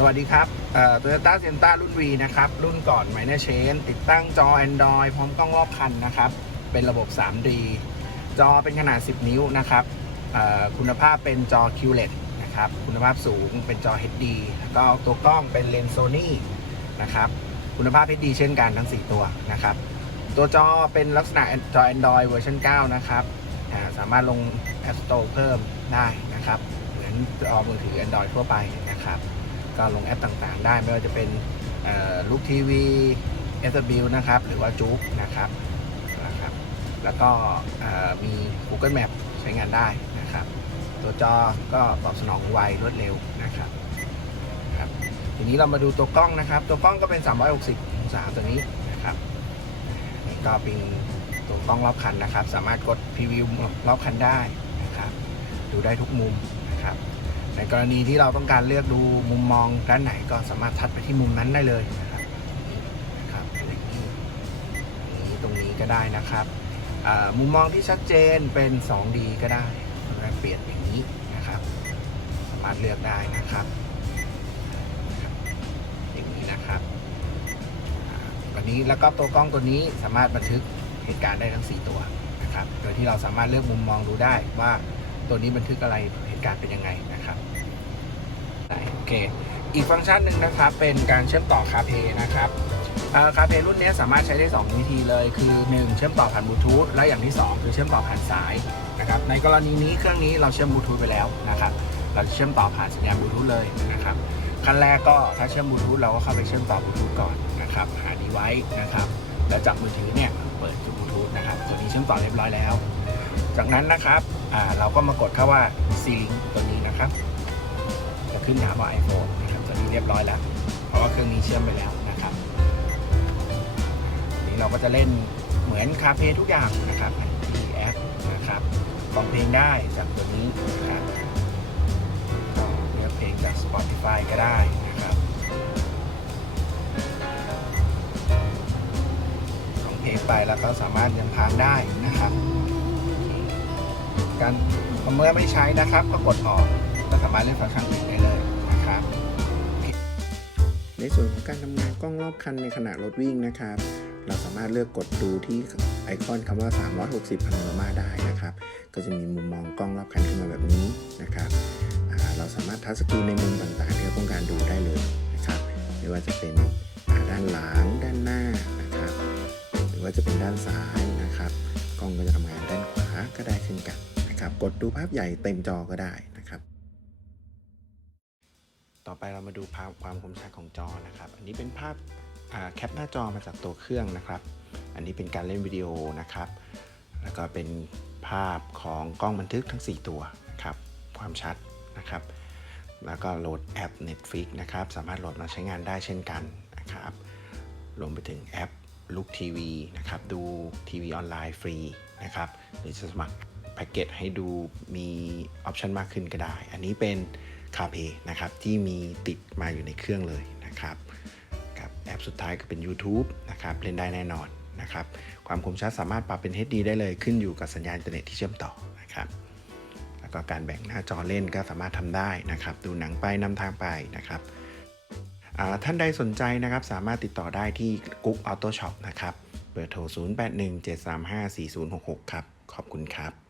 สวัสดีครับโตโยต้าเซนต้ารุ่น V นะครับ รุ่นก่อน Minor Change ติดตั้งจอ Android พร้อมกล้องรอบคันนะครับ เป็นระบบ 3D จอเป็นขนาด 10 นิ้วนะครับ คุณภาพเป็นจอ QLED นะครับ คุณภาพสูงเป็นจอ HD แล้วก็ตัวกล้องเป็นเลนส์ Sony นะครับ คุณภาพ HD เช่นกันทั้ง 4 ตัวนะครับ ตัวจอเป็นลักษณะจอ Android เวอร์ชัน9นะครับ สามารถลง App Store เพิ่มได้นะครับ เหมือนจอมือถือ Android ทั่วไปนะครับ ก็ลงแอปต่างๆ ได้ไม่ว่าจะเป็นลูกทีวี SW นะครับ หรือว่าจุ๊กนะครับนะครับ แล้วก็มี Google Map ใช้งานได้นะครับ ตัวจอก็ตอบสนองไวรวดเร็วนะครับครับทีนี้เรามาดูตัวกล้องนะครับ ตัวกล้องก็เป็น 360องศาตัวนี้นะครับนี่ก็เป็นตัวกล้องรอบคันนะครับ สามารถกดพรีวิวรอบคันได้นะครับ ดูได้ทุกมุมนะครับ ในกรณีที่เราต้องการเลือกดูมุมมองด้านไหนก็สามารถทัดไปที่มุมนั้นได้เลยนะครับนะครับอย่างนี้นี้ตรงนี้ก็ได้นะครับมุมมองที่ชัดเจนเป็น 2D ก็ได้เปลี่ยนอย่างนี้นะครับ สามารถเลือกได้นะครับ อย่างนี้นะครับวันนี้แล้วก็ตัวกล้องตัวนี้สามารถบันทึกเหตุการณ์ได้ทั้ง 4 ตัวนะครับ โดยที่เราสามารถเลือกมุมมองดูได้ว่าตัวนี้บันทึกอะไร ตุการณ์เป็นยังไงนะครับโอเคอีกฟังก์ชันหนึ่งนะครับเป็นการเชื่อมต่อคาเพนะครับคาเพรุ่นนี้สามารถใช้ได้ 2 วิธีเลยคือ 1 เชื่อมต่อผ่านบลูทูธและอย่างที่ 2 คือเชื่อมต่อผ่านสายนะครับในกรณีนี้เครื่องนี้เราเชื่อมบลูทูธไปแล้วนะครับเราจะเชื่อมต่อผ่านสัญญาณบลูทูธเลยนะครับขั้นแรกก็ถ้าเชื่อมบลูทูธเราก็เข้าไปเชื่อมต่อบลูทูธก่อนนะครับหาดีไวซ์นะครับแล้วจากมือถือเนี่ยเปิดจุดบลูทูธนะครับตัวนี้เชื่อมต่อเรียบร้อยแล้ว จากนั้นนะครับเราก็มากดเข้าว่า C-Link ตัวนี้นะครับจะขึ้นหาว่า iPhone นะครับตัวนี้เรียบร้อยแล้ว เพราะว่าเครื่องนี้เชื่อมไปแล้วนะครับนี้เราก็จะเล่นเหมือนคาเพทุกอย่างนะครับที่แอปนะครับฟังเพลงได้จากตัวนี้นะครับเลือกเพลงจาก Spotify ก็ได้นะครับฟังเพลงไปแล้วก็สามารถยังทางได้นะครับ การเมื่อไม่ใช้นะครับ ก็กดออกก็สามารถเล่นฟังก์ชันอื่นได้เลยนะครับ ในส่วนของการทำงานกล้องรอบคันในขณะรถวิ่งนะครับ เราสามารถเลือกกดดูที่ไอคอนคำว่า 360พาโนรามาได้นะครับ ก็จะมีมุมมองกล้องรอบคันขึ้นมาแบบนี้นะครับเราสามารถทัชสกรีนในมุมต่างๆ ที่เราต้องการดูได้เลยนะครับไม่ว่าจะเป็นด้านหลังด้านหน้านะครับ หรือว่าจะเป็นด้านซ้ายนะครับกล้องก็จะทำงานด้านขวาก็ได้เช่นกัน นะครับ กดดูภาพใหญ่เต็มจอก็ได้นะครับ ต่อไปเรามาดูภาพความคมชัดของจอนะครับ อันนี้เป็นภาพาแคปหน้าจอมาจากตัวเครื่องนะครับ อันนี้เป็นการเล่นวิดีโอนะครับ แล้วก็เป็นภาพของกล้องบันทึกทั้ง 4 ตัวนะครับ ความชัดนะครับ แล้วก็โหลดแอป Netflix นะครับ สามารถโหลดมาใช้งานได้เช่นกันนะครับ รวมไปถึงแอปลุกทีวีนะครับ ดูทีวีออนไลน์ฟรีนะครับ หรือจะสมัคร แพ็กเกจให้ดูมีออปชันมากขึ้นก็ได้ อันนี้เป็น c a r p l a y นะครับที่มีติดมาอยู่ในเครื่องเลยนะครับกับแอปสุดท้ายก็เป็น YouTube นะครับเล่นได้แน่นอนนะครับความคมชัดสามารถปรับเป็น HD ได้เลยขึ้นอยู่กับสัญญาณอินเทอร์เน็ตที่เชื่อมต่อนะครับแล้วก็การแบ่งหน้าจอเล่นก็สามารถทำได้นะครับ ดูหนังไปนำทางไปนะครับท่านใดสนใจนะครับสามารถติดต่อได้ที่กุ๊กออโต้ช็อปนะครับเบอร์โทร 0817354066 ครับ ขอบคุณครับ